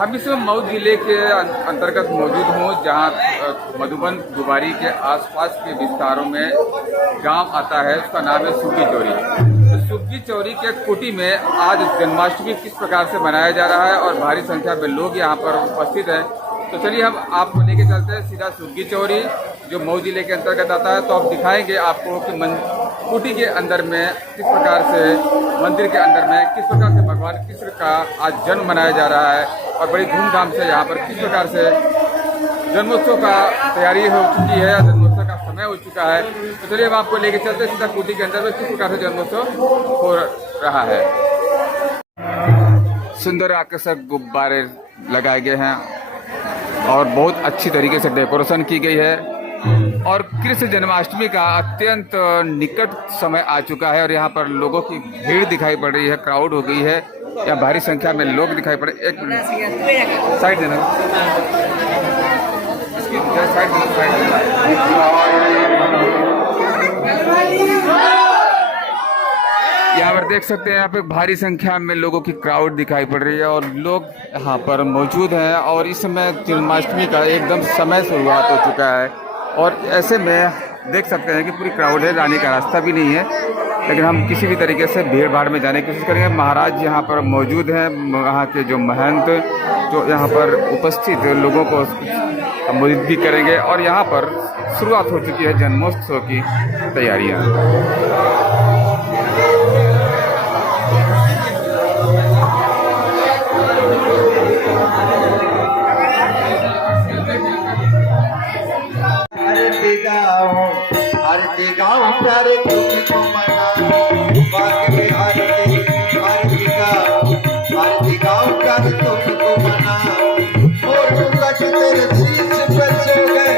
हम इस समय मऊ जिले के अंतर्गत मौजूद हूँ, जहाँ मधुबन दुबारी के आसपास के विस्तारों में गांव आता है। उसका नाम है सुग्गी चौरी। तो सुग्गी चौरी के कुटी में आज जन्माष्टमी किस प्रकार से मनाया जा रहा है और भारी संख्या में लोग यहाँ पर उपस्थित हैं। तो चलिए हम आपको लेके चलते हैं सीधा सुग्गी चौरी, जो मऊ जिले के अंतर्गत आता है। तो आप दिखाएंगे आपको कि कुटी के अंदर में किस प्रकार से, मंदिर के अंदर में किस प्रकार से भगवान कृष्ण का आज जन्म मनाया जा रहा है और बड़ी धूमधाम से यहाँ पर किस प्रकार से जन्मोत्सव का तैयारी हो चुकी है, जन्मोत्सव का समय हो चुका है। तो चलिए हम आपको लेके चलते हैं सीधा कुटी के अंदर में किस प्रकार से जन्मोत्सव हो रहा है। सुंदर आकर्षक गुब्बारे लगाए गए हैं और बहुत अच्छी तरीके से डेकोरेशन की गई है और कृष्ण जन्माष्टमी का अत्यंत निकट समय आ चुका है और यहाँ पर लोगों की भीड़ दिखाई पड़ रही है, क्राउड हो गई है। यहाँ भारी संख्या में लोग दिखाई पड़े। एक मिनट साइड देना, साइड यहाँ पर देख सकते हैं, यहाँ पे भारी संख्या में लोगों की क्राउड दिखाई पड़ रही है और लोग यहाँ पर मौजूद हैं और इस समय जन्माष्टमी का एकदम समय शुरुआत हो चुका है और ऐसे में देख सकते हैं कि पूरी क्राउड है, जाने का रास्ता भी नहीं है। लेकिन हम किसी भी तरीके से भीड़ भाड़ में जाने की कोशिश करेंगे। महाराज यहाँ पर मौजूद हैं, वहाँ के जो महंत जो यहाँ पर उपस्थित लोगों को संबोधित भी करेंगे और यहाँ पर शुरुआत हो चुकी है जन्मोत्सव की तैयारियाँ। आरती गाँव प्यारे तुझी को मना बाग में आरती गाँव प्यारे तुझी को मना मोर कट तेरे शीश पर सो गए।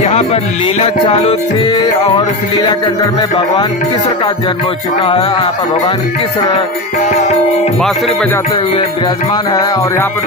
यहाँ पर लीला चालू थी और उस लीला के अंदर में भगवान कृष्ण का जन्म हो चुका है। यहाँ पर भगवान कृष्ण बांसुरी बजाते हुए विराजमान है और यहाँ पर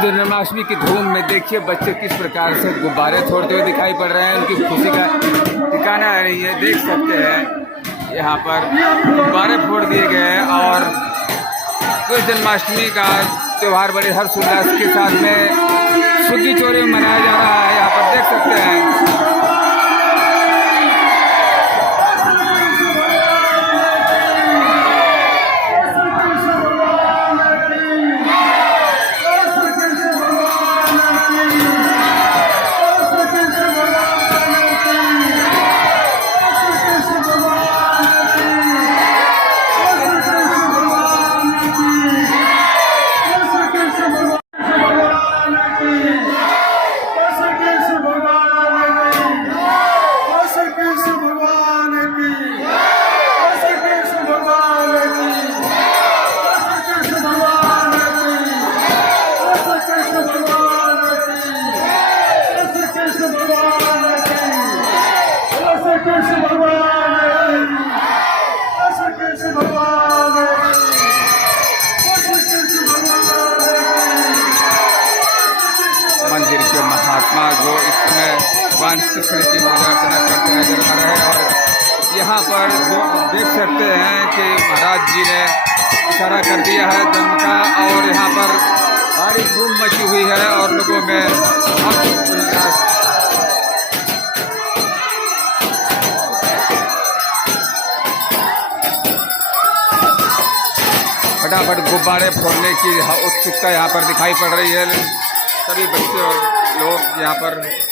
जन्माष्टमी की धूम में देखिए बच्चे किस प्रकार से गुब्बारे छोड़ते हुए दिखाई पड़ रहे हैं। उनकी खुशी का ठिकाना नहीं है। देख सकते हैं यहाँ पर गुब्बारे फोड़ दिए गए हैं और कृष्ण जन्माष्टमी का त्यौहार बड़े हर्षोल्लास के साथ में सुग्गी चौरी में मनाया जा रहा है। यहाँ पर देख सकते हैं भगवान कृष्ण की पूजा अर्चना करते नजर आ रहे हैं। और यहाँ पर जो आप देख सकते हैं कि महाराज जी ने इशारा कर दिया है जन्म का, और यहाँ पर भारी धूम मची हुई है और लोगों में हर्ष उल्लास। फटाफट गुब्बारे फोड़ने की उत्सुकता यहाँ पर दिखाई पड़ रही है। सभी बच्चे और लोग यहाँ पर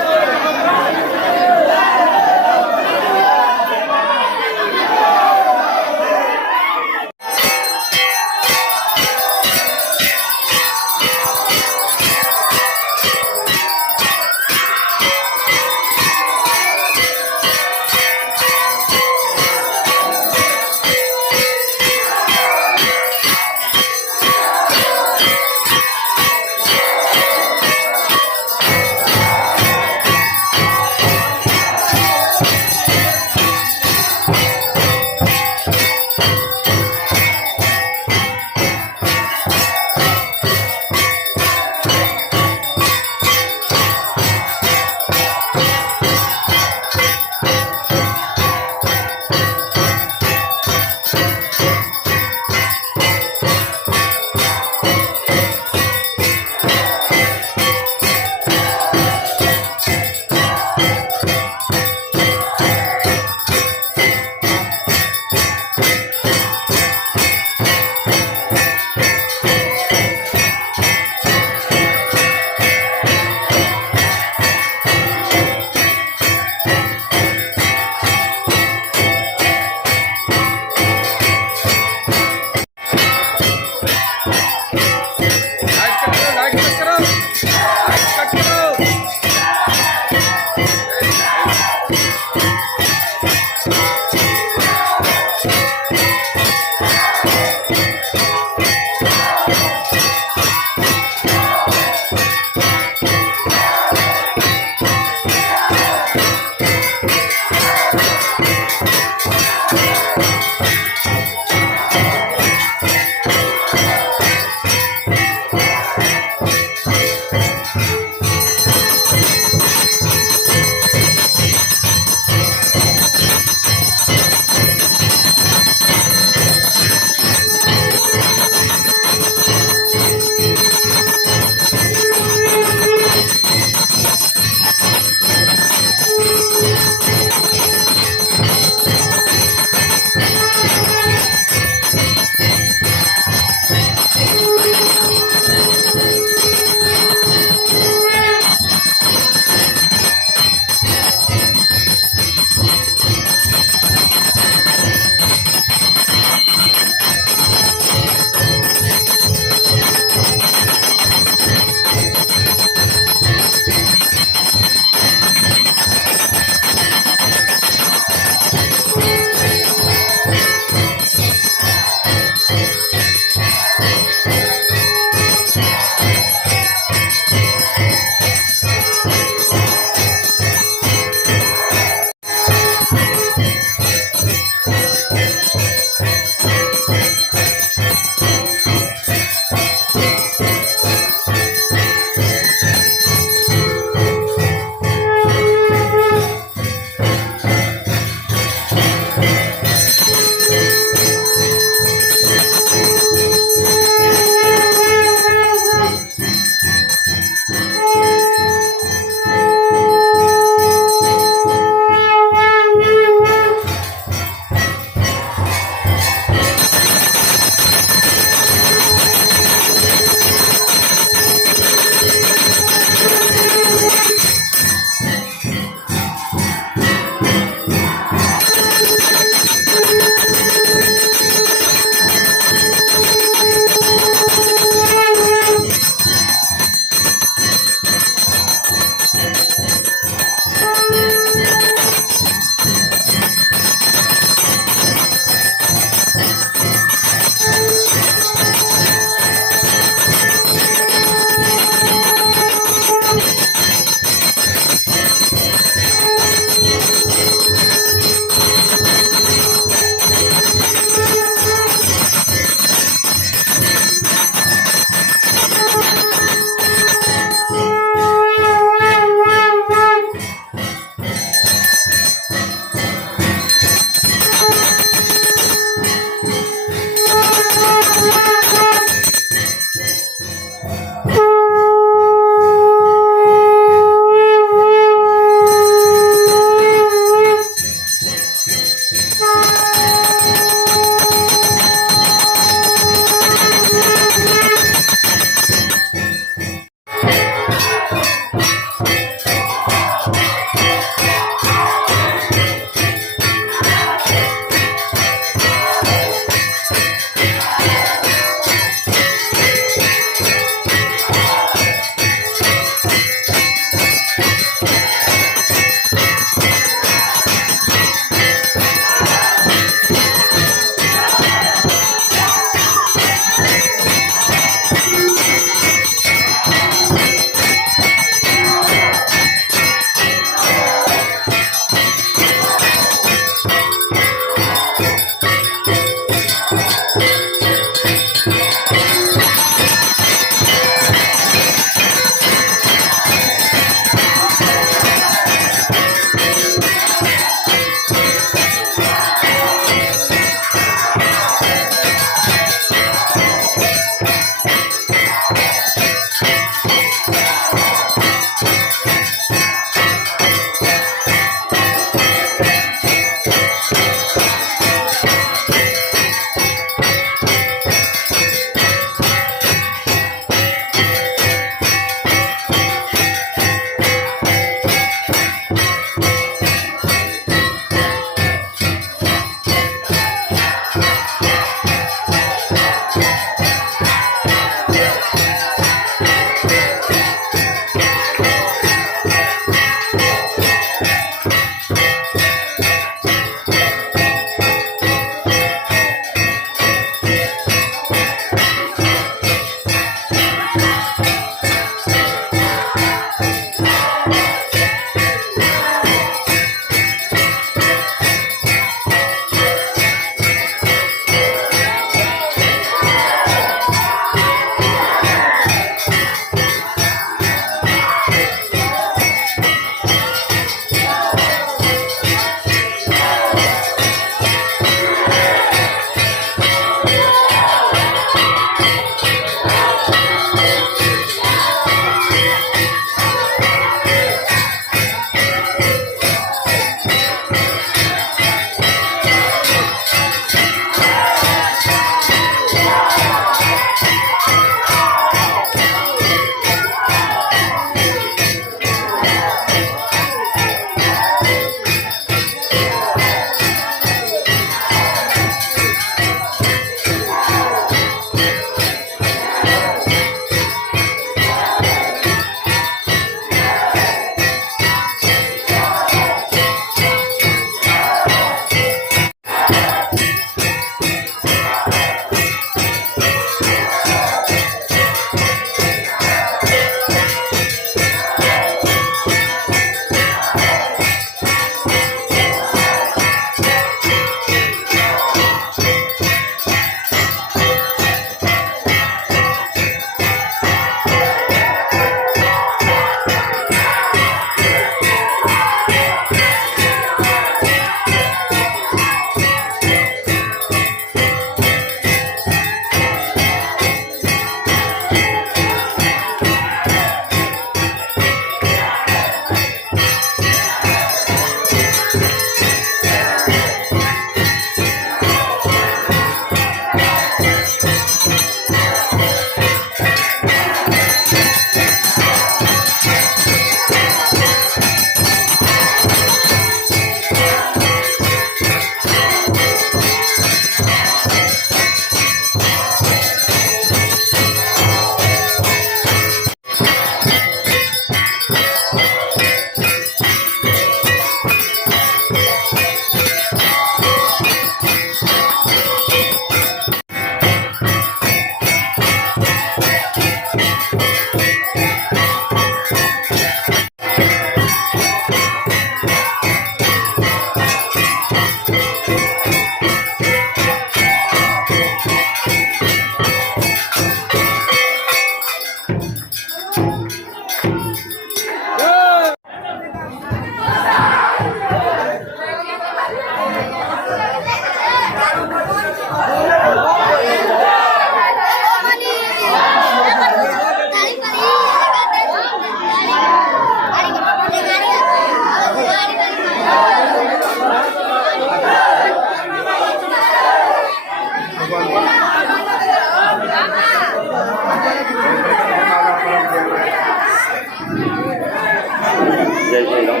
जय जय राम।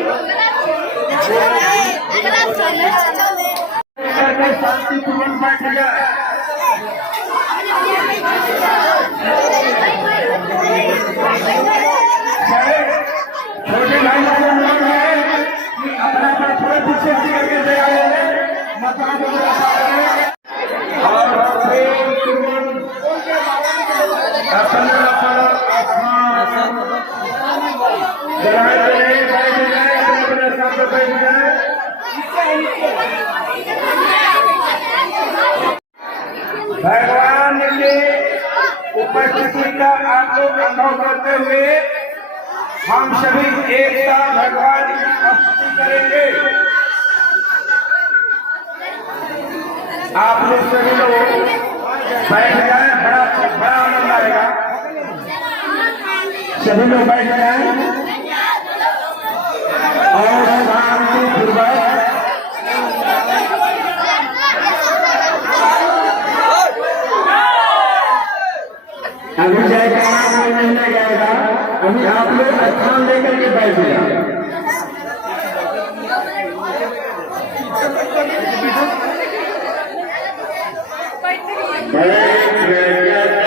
शांतिपूर्वक बैठ जाए। छोटे भाई लोग अनुरोध है कि अपना थोड़ा पीछे करके दे आए मकान को भगवान के उपस्थिति का आप लोग अनुभव करते हुए हम सभी एक साथ भगवान की स्तुति करेंगे। आप लोग सभी लोग बैठ जाए, बड़ा आनंद आएगा। सभी लोग बैठ जाए और शांतिपूर्वक अभी जय का नाम नहीं लगाएगा। अभी आप लोग स्थान लेकर के बैठ जाए। Hare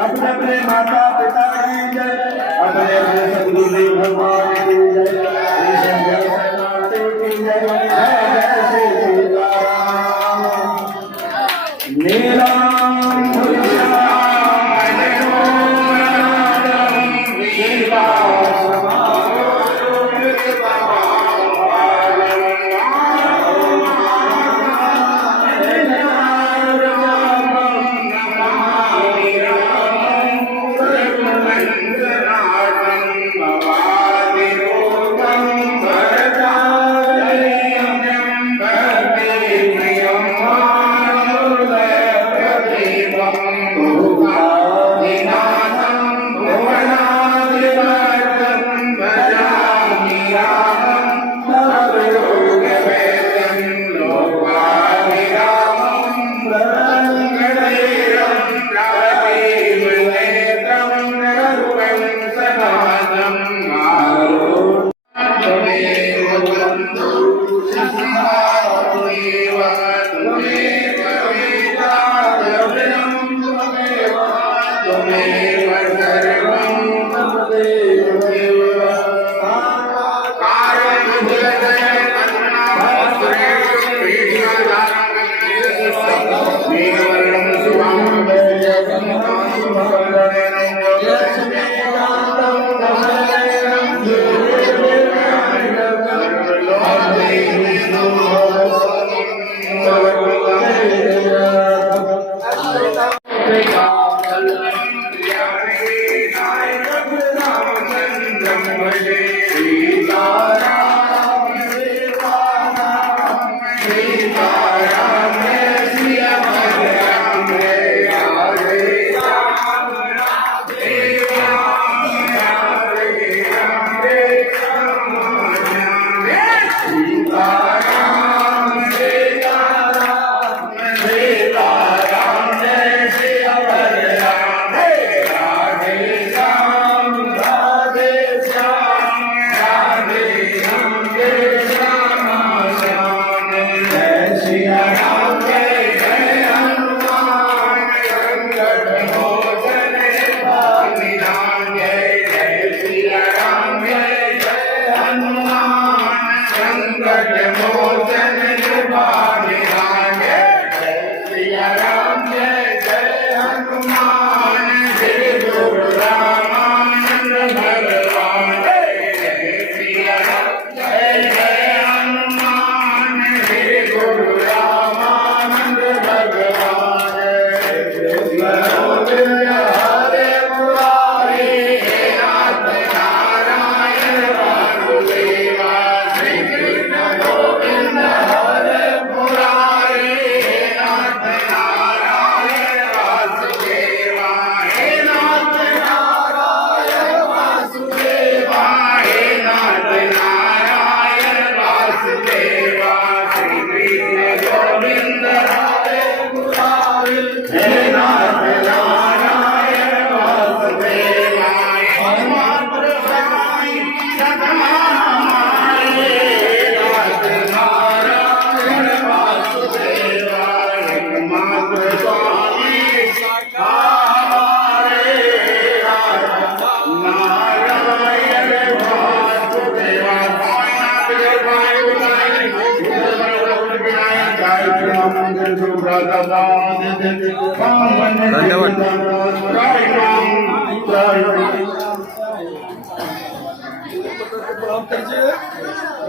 अपने अपने माता पिता की जय, अपने अपने सदगुरुदेव भगवान की जय, जय शरणार्थी की जय, जय श्री सीताराम। नीलम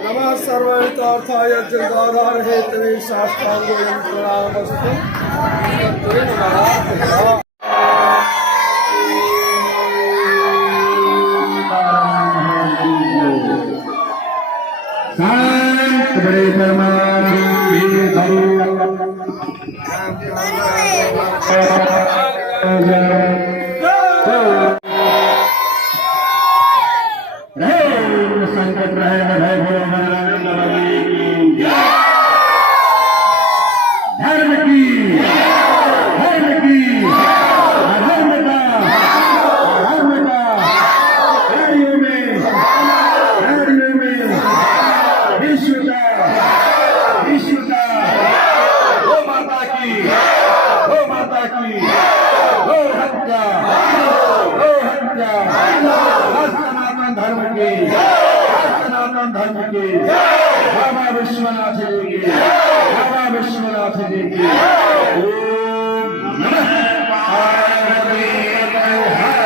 नमः सर्वहितार्थाय जगदाधार हेतवे शास्त्रांगोऽयं प्रणमस्ते। शांत बड़े धर्म की सनातन धर्म की बाबा विश्वनाथ जी की बाबा विश्वनाथ जी की ओम नमः पार्वती हर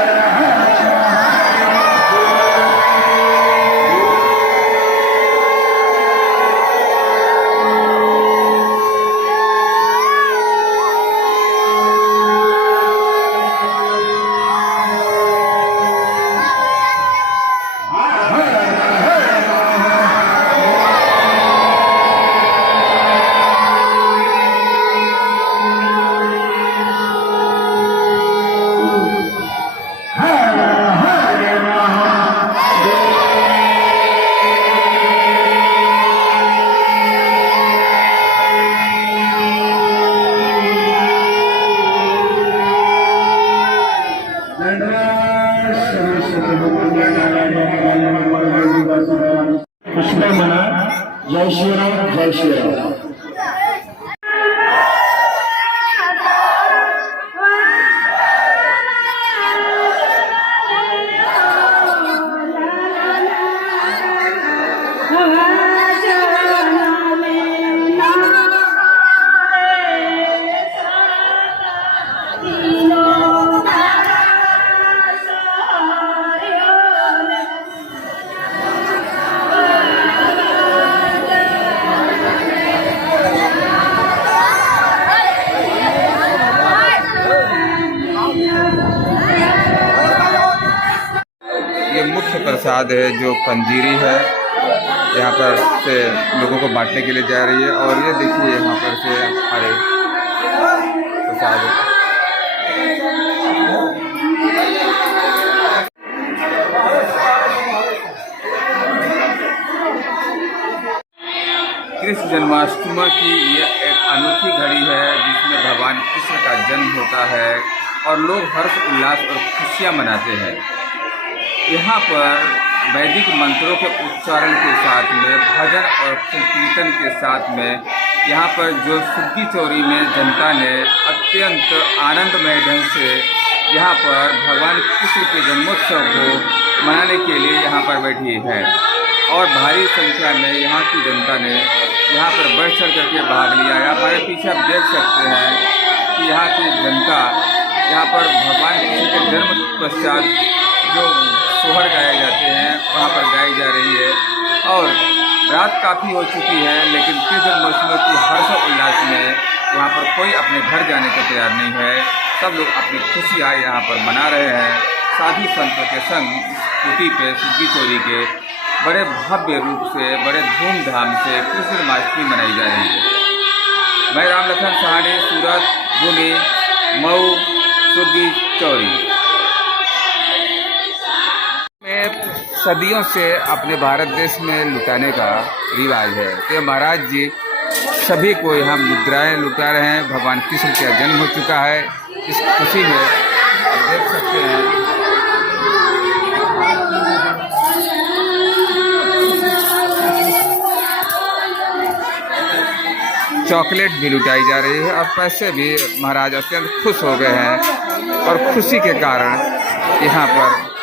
पुष्पा मना जय श्री राम जय श्री राम ये मुख्य प्रसाद है जो पंजीरी है, यहाँ पर से लोगों को बांटने के लिए जा रही है। और ये देखिए यहाँ पर से हमारे प्रसाद कृष्ण जन्माष्टमी की ये एक अनोखी घड़ी है जिसमें भगवान कृष्ण का जन्म होता है और लोग हर्ष उल्लास और खुशियाँ मनाते हैं। यहाँ पर वैदिक मंत्रों के उच्चारण के साथ में भजन और कीर्तन के साथ में यहाँ पर जो सुग्गी चौरी में जनता ने अत्यंत आनंदमय ढंग से यहाँ पर भगवान कृष्ण के जन्मोत्सव को मनाने के लिए यहाँ पर बैठी है और भारी संख्या में यहाँ की जनता ने यहाँ पर बढ़ चढ़ करके भाग लिया है। हमारे पीछे आप देख सकते हैं कि यहाँ की जनता यहाँ पर भगवान कृष्ण के जन्म पश्चात जो सोहर गाए जाते हैं वहाँ पर गाई जा रही है। और रात काफ़ी हो चुकी है लेकिन कृष्ण जन्माष्टमी की हर्ष उल्लास में यहाँ पर कोई अपने घर जाने को तैयार नहीं है। सब लोग अपनी खुशियाँ यहाँ पर मना रहे हैं। साधु संतों के संग कुटी पे सुग्गी चोरी के बड़े भव्य रूप से बड़े धूमधाम से कृष्ण जन्माष्टमी मनाई जा रही है। मैं राम लखन सहानी, सूरत, बुनी, मऊ, सुग्गी चौरी में सदियों से अपने भारत देश में लुटाने का रिवाज है। तो महाराज जी सभी को यहाँ मुद्राएं लुटा रहे हैं। भगवान कृष्ण का जन्म हो चुका है। इस खुशी में आप देख सकते हैं चॉकलेट भी लुटाई जा रही है और पैसे भी। महाराज अत्यंत खुश हो गए हैं और खुशी के कारण यहाँ पर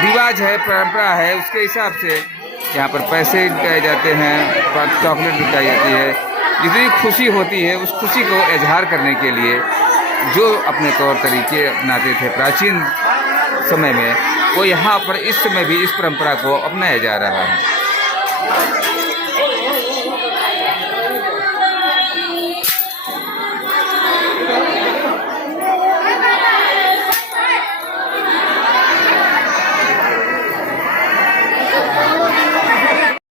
रिवाज है, परंपरा है, उसके हिसाब से यहाँ पर पैसे लुटाए जाते हैं और चॉकलेट लुटाई जाती है। जितनी खुशी होती है उस खुशी को इजहार करने के लिए जो अपने तौर तरीके अपनाते थे प्राचीन समय में, वो यहाँ पर इस समय भी इस परंपरा को अपनाया जा रहा है।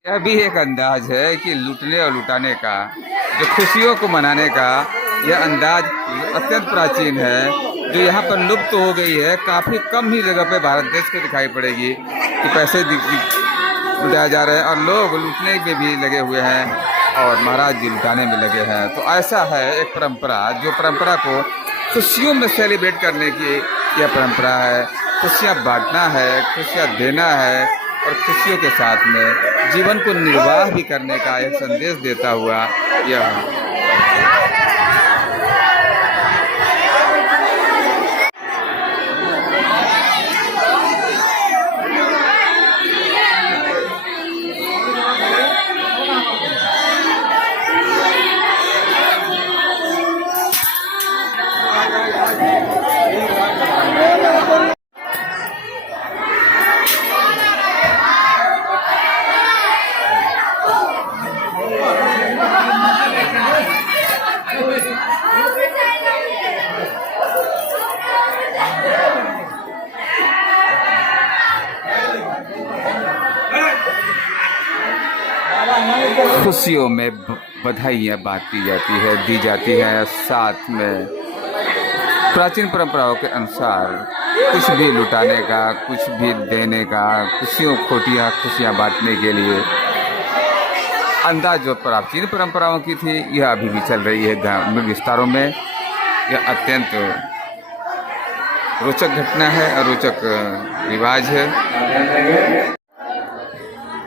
यह भी एक अंदाज है कि लूटने और लुटाने का, जो खुशियों को मनाने का यह अंदाज अत्यंत प्राचीन है, जो यहाँ पर लुप्त हो गई है। काफ़ी कम ही जगह पे भारत देश को दिखाई पड़ेगी कि पैसे लुटाए जा रहे हैं और लोग लूटने में भी लगे हुए हैं और महाराज जी लुटाने में लगे हैं। तो ऐसा है एक परंपरा, जो परंपरा को खुशियों में सेलिब्रेट करने की यह परंपरा है। खुशियाँ बांटना है, खुशियाँ देना है और खुशियों के साथ में जीवन को निर्वाह भी करने का एक संदेश देता हुआ यह खुशियों में बधाइयाँ बांटी जाती है, दी जाती है। साथ में प्राचीन परंपराओं के अनुसार कुछ भी लुटाने का, कुछ भी देने का, खुशियाँ बांटने के लिए अंदाज जो प्राचीन परंपराओं की थी, यह अभी भी चल रही है ग्रामीण विस्तारों में। यह अत्यंत रोचक घटना है और रोचक रिवाज है।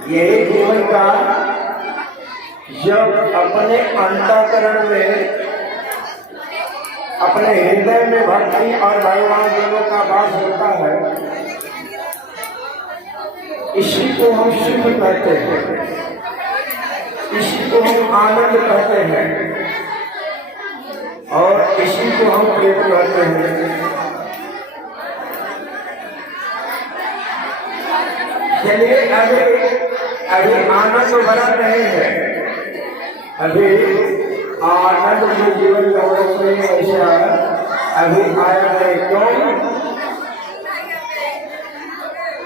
यही जीवन का जब अपने अंतःकरण में, अपने हृदय में भक्ति और भगवान दोनों का वास होता है, इसी को हम सुख कहते हैं, इसी को हम आनंद कहते हैं और इसी को हम प्रेम कहते हैं। चलिए अभी आनंद बना नहीं है, अभी आनंद में जीवन में ऐसा अभी आया नहीं। क्यों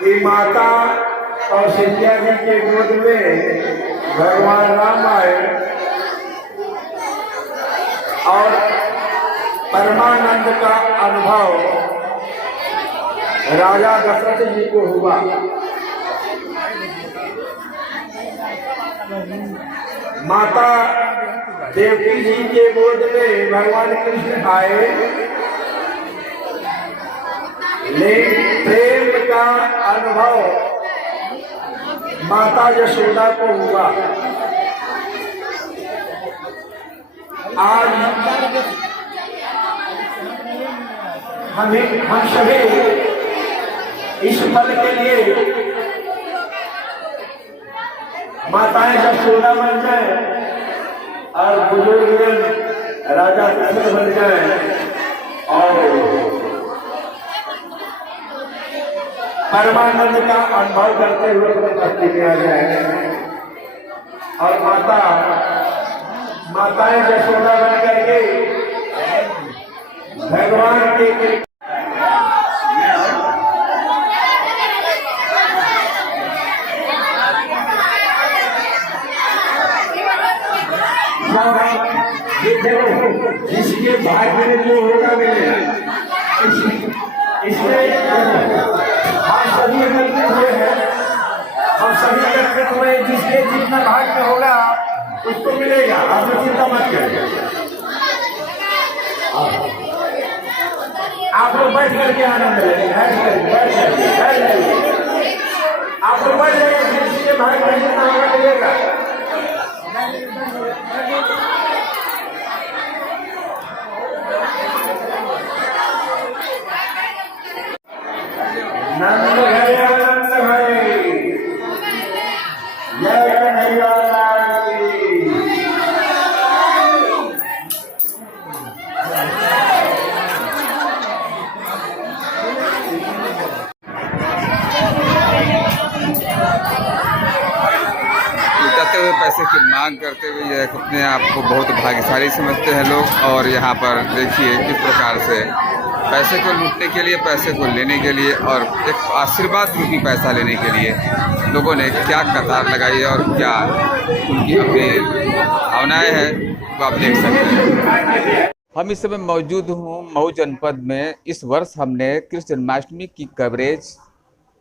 कि माता और सीता जी के गोद में भगवान राम आए और परमानंद का अनुभव राजा दशरथ जी को हुआ। माता देवकी जी के गोद में भगवान कृष्ण आए, लेकिन प्रेम का अनुभव माता यशोदा को हुआ। आज हम सभी इस पल के लिए माताएं यशोदा बन जाए और बुजुर्ग राजा दशरथ बन जाए और परमानंद का अनुभव करते हुए प्रकृति में आ जाए और माताएं यशोदा बन करके भगवान के जिसके भाग्य में जो होगा मिलेगा। इसमें हम सभी एकत्रित हुए हैं, हम सभी एकत्रित हुए, जिसके जितना भाग्य होगा उसको मिलेगा। आप लोग चिंता मत करिए, आप लोग बैठ करके आनंद लेंगे, आप लोग बैठ जाइए, जिसके भाग्य में जितना होगा मिलेगा। नंद घरे आनंद भरे, जय कन्हैया लाल की। लुटाते हुए पैसे की मांग करते हुए यह अपने आप को बहुत भाग्यशाली समझते हैं लोग। और यहाँ पर देखिए किस प्रकार से पैसे को लूटने के लिए, पैसे को लेने के लिए और एक आशीर्वाद रूपी पैसा लेने के लिए लोगों ने क्या कतार लगाई है और क्या उनकी अपनी भावनाएं हैं, वो आप देख सकते हैं। हम इस समय मौजूद हूँ मऊ जनपद में। इस वर्ष हमने कृष्ण जन्माष्टमी की कवरेज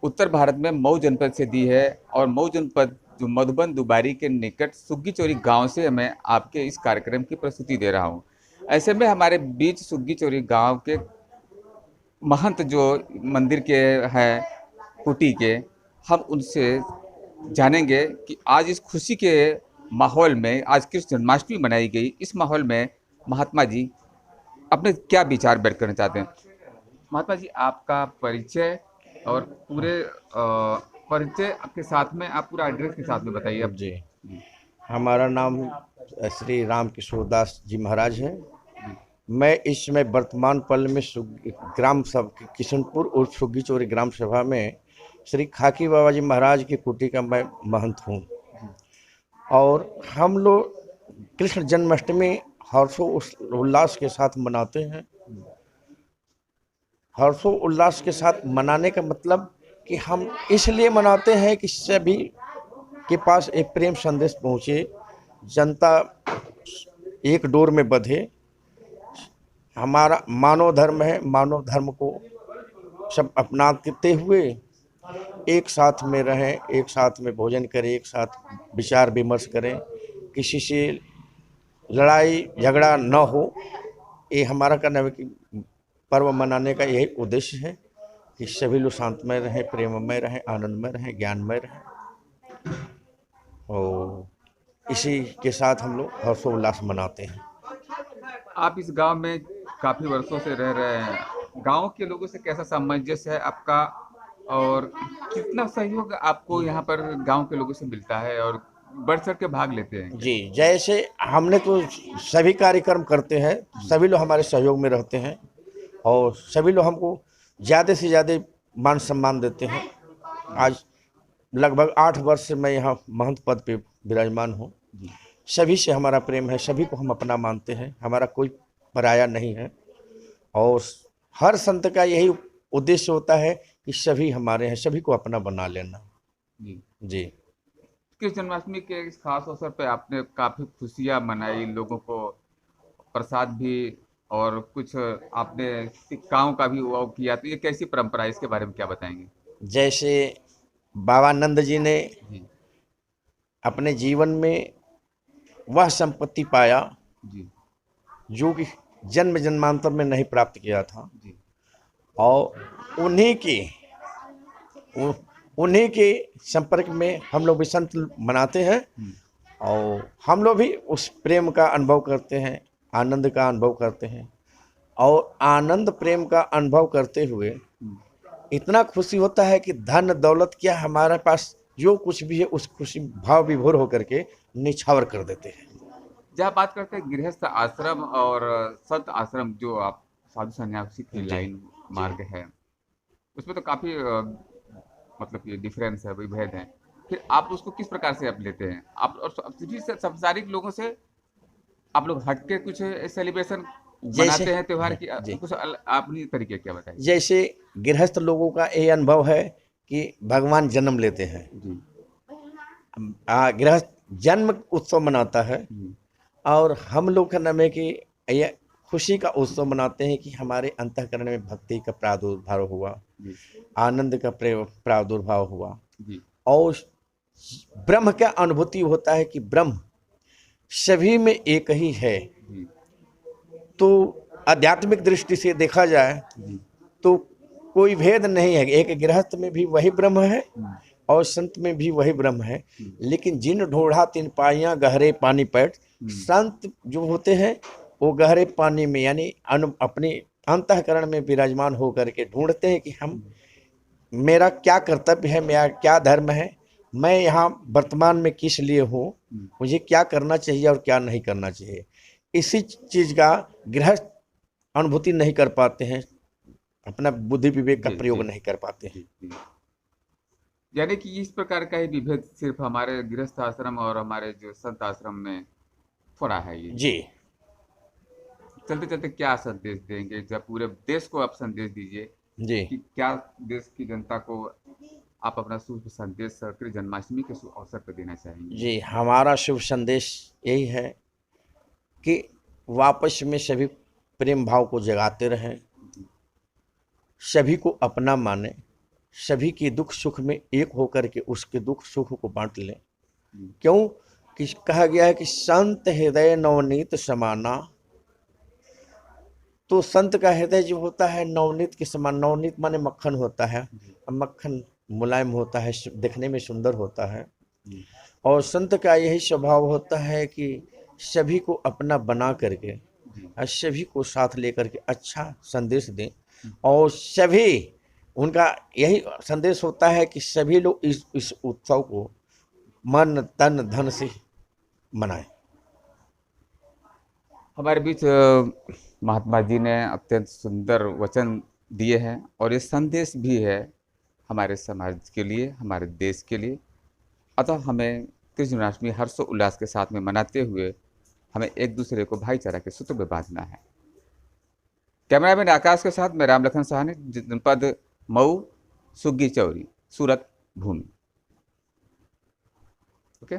उत्तर भारत में मऊ जनपद से दी है और मऊ जनपद जो मधुबन दुबारी के निकट सुग्गी चोरी गाँव से मैं आपके इस कार्यक्रम की प्रस्तुति दे रहा हूँ। ऐसे में हमारे बीच सुग्गी चोरी गाँव के महंत जो मंदिर के हैं कुटी के, हम उनसे जानेंगे कि आज इस खुशी के माहौल में, आज कृष्ण जन्माष्टमी मनाई गई, इस माहौल में महात्मा जी अपने क्या विचार व्यक्त करना चाहते हैं। महात्मा जी, आपका परिचय और पूरे परिचय के साथ में आप पूरा एड्रेस के साथ में बताइए। अब जी, हमारा नाम श्री राम किशोर दास जी महाराज है। मैं इस समय वर्तमान पल में ग्राम सभा किशनपुर और सुग्गी चोरी ग्राम सभा में श्री खाकी बाबा जी महाराज की कुटी का मैं महंत हूँ। और हम लोग कृष्ण जन्माष्टमी हर्षो उल्लास के साथ मनाते हैं। हर्षो उल्लास के साथ मनाने का मतलब कि हम इसलिए मनाते हैं कि सभी के पास एक प्रेम संदेश पहुँचे, जनता एक डोर में बंधे। हमारा मानव धर्म है, मानव धर्म को सब अपनाते हुए एक साथ में रहें, एक साथ में भोजन करें, एक साथ विचार विमर्श करें, किसी से लड़ाई झगड़ा न हो। ये हमारा कहना है कि पर्व मनाने का यही उद्देश्य है कि सभी लोग शांतमय रहें, प्रेममय रहें, आनंदमय रहें, ज्ञानमय रहें, और इसी के साथ हम लोग हर्षोल्लास मनाते हैं। आप इस गांव में काफी वर्षों से रह रहे हैं, गांव के लोगों से कैसा सामंजस्य है आपका, और कितना सहयोग आपको यहाँ पर गांव के लोगों से मिलता है, और बढ़ चढ़ के भाग लेते हैं? जी, जैसे हमने तो सभी कार्यक्रम करते हैं, सभी लोग हमारे सहयोग में रहते हैं, और सभी लोग हमको ज़्यादा से ज़्यादा मान सम्मान देते हैं। आज लगभग 8 वर्ष से मैं यहाँ महंत पद पे विराजमान हूँ। सभी से हमारा प्रेम है, सभी को हम अपना मानते हैं, हमारा कोई पराया नहीं है। और हर संत का यही उद्देश्य होता है कि सभी हमारे हैं, सभी को अपना बना लेना। जी। जी। कृष्ण जन्माष्टमी के इस खास अवसर पे आपने काफी खुशियां मनाई, लोगों को प्रसाद भी और कुछ आपने सिक्काओं का भी वो किया, तो ये कैसी परंपरा है, इसके बारे में क्या बताएंगे? जैसे बाबा नंद जी ने जी अपने जीवन में वह संपत्ति पाया जी जो कि जन्म जन्मांतर में नहीं प्राप्त किया था, जी और उन्हीं के संपर्क में हम लोग भी संत मनाते हैं, और हम लोग भी उस प्रेम का अनुभव करते हैं, आनंद का अनुभव करते हैं। और आनंद प्रेम का अनुभव करते हुए इतना खुशी होता है कि धन दौलत क्या, हमारे पास जो कुछ भी है उस खुशी भाव विभोर होकर के निछावर कर देते हैं। जहाँ बात करते हैं गृहस्थ आश्रम और संत आश्रम, जो आप साधु सन्यासी की लाइन मार्ग है, उसमें तो काफी मतलब ये डिफरेंस है, विभेद है। फिर आप उसको किस प्रकार से आप लेते हैं? आप और संसारिक लोगों से आप लोग हट के कुछ सेलिब्रेशन मनाते हैं त्योहार की, जी। कुछ अपनी तरीके क्या बताइए? जैसे गृहस्थ लोगों का ये अनुभव है कि भगवान जन्म लेते हैं, जी गृहस्थ जन्म उत्सव मनाता है, जी और हम लोग का नाम है कि यह खुशी का उत्सव मनाते हैं कि हमारे अंतःकरण में भक्ति का प्रादुर्भाव हुआ, जी आनंद का प्रादुर्भाव हुआ, जी और ब्रह्म का अनुभूति होता है कि ब्रह्म सभी में एक ही है। जी तो आध्यात्मिक दृष्टि से देखा जाए जी तो कोई भेद नहीं है, एक गृहस्थ में भी वही ब्रह्म है और संत में भी वही ब्रह्म है। लेकिन जिन ढूंढा तिन पाइयां गहरे पानी पैठ, संत जो होते हैं वो गहरे पानी में यानी अपने अंतःकरण में विराजमान होकर के ढूंढते हैं कि हम, मेरा क्या कर्तव्य है, मेरा क्या धर्म है, मैं यहाँ वर्तमान में किस लिए हूँ, मुझे क्या करना चाहिए और क्या नहीं करना चाहिए। इसी चीज़ का गृहस्थ अनुभूति नहीं कर पाते हैं, अपना बुद्धि विवेक का प्रयोग नहीं कर पाते हैं। यानी कि इस प्रकार का ही विभेद सिर्फ हमारे गृहस्थ आश्रम और हमारे जो संत आश्रम में थोड़ा है ये। जी। चलते चलते क्या संदेश देंगे, जब पूरे देश को आप संदेश दीजिए जी। कि क्या देश की जनता को आप अपना शुभ संदेश कृष्ण जन्माष्टमी के शुभ अवसर पर देना चाहेंगे? जी, हमारा शुभ संदेश यही है कि वापस में सभी प्रेम भाव को जगाते रहें, सभी को अपना माने, सभी के दुख सुख में एक होकर के उसके दुख सुख को बांट लें। क्यों कि कहा गया है कि संत हृदय नवनीत समाना, तो संत का हृदय जो होता है नवनीत के समान, नवनीत माने मक्खन होता है, मक्खन मुलायम होता है, देखने में सुंदर होता है, और संत का यही स्वभाव होता है कि सभी को अपना बना करके और सभी को साथ लेकर के अच्छा संदेश दें, और सभी, उनका यही संदेश होता है कि सभी लोग इस उत्सव को मन तन धन से मनाएं। हमारे बीच महात्मा जी ने अत्यंत सुंदर वचन दिए हैं, और ये संदेश भी है हमारे समाज के लिए, हमारे देश के लिए। अतः हमें कृष्ण जन्माष्टमी हर्षोल्लास के साथ में मनाते हुए हमें एक दूसरे को भाईचारा के सूत्र में बांधना है। कैमरामैन आकाश के साथ मैं रामलखन साहनी, जनपद मऊ, सुग्गी चौरी, सूरत भूमि। ओके।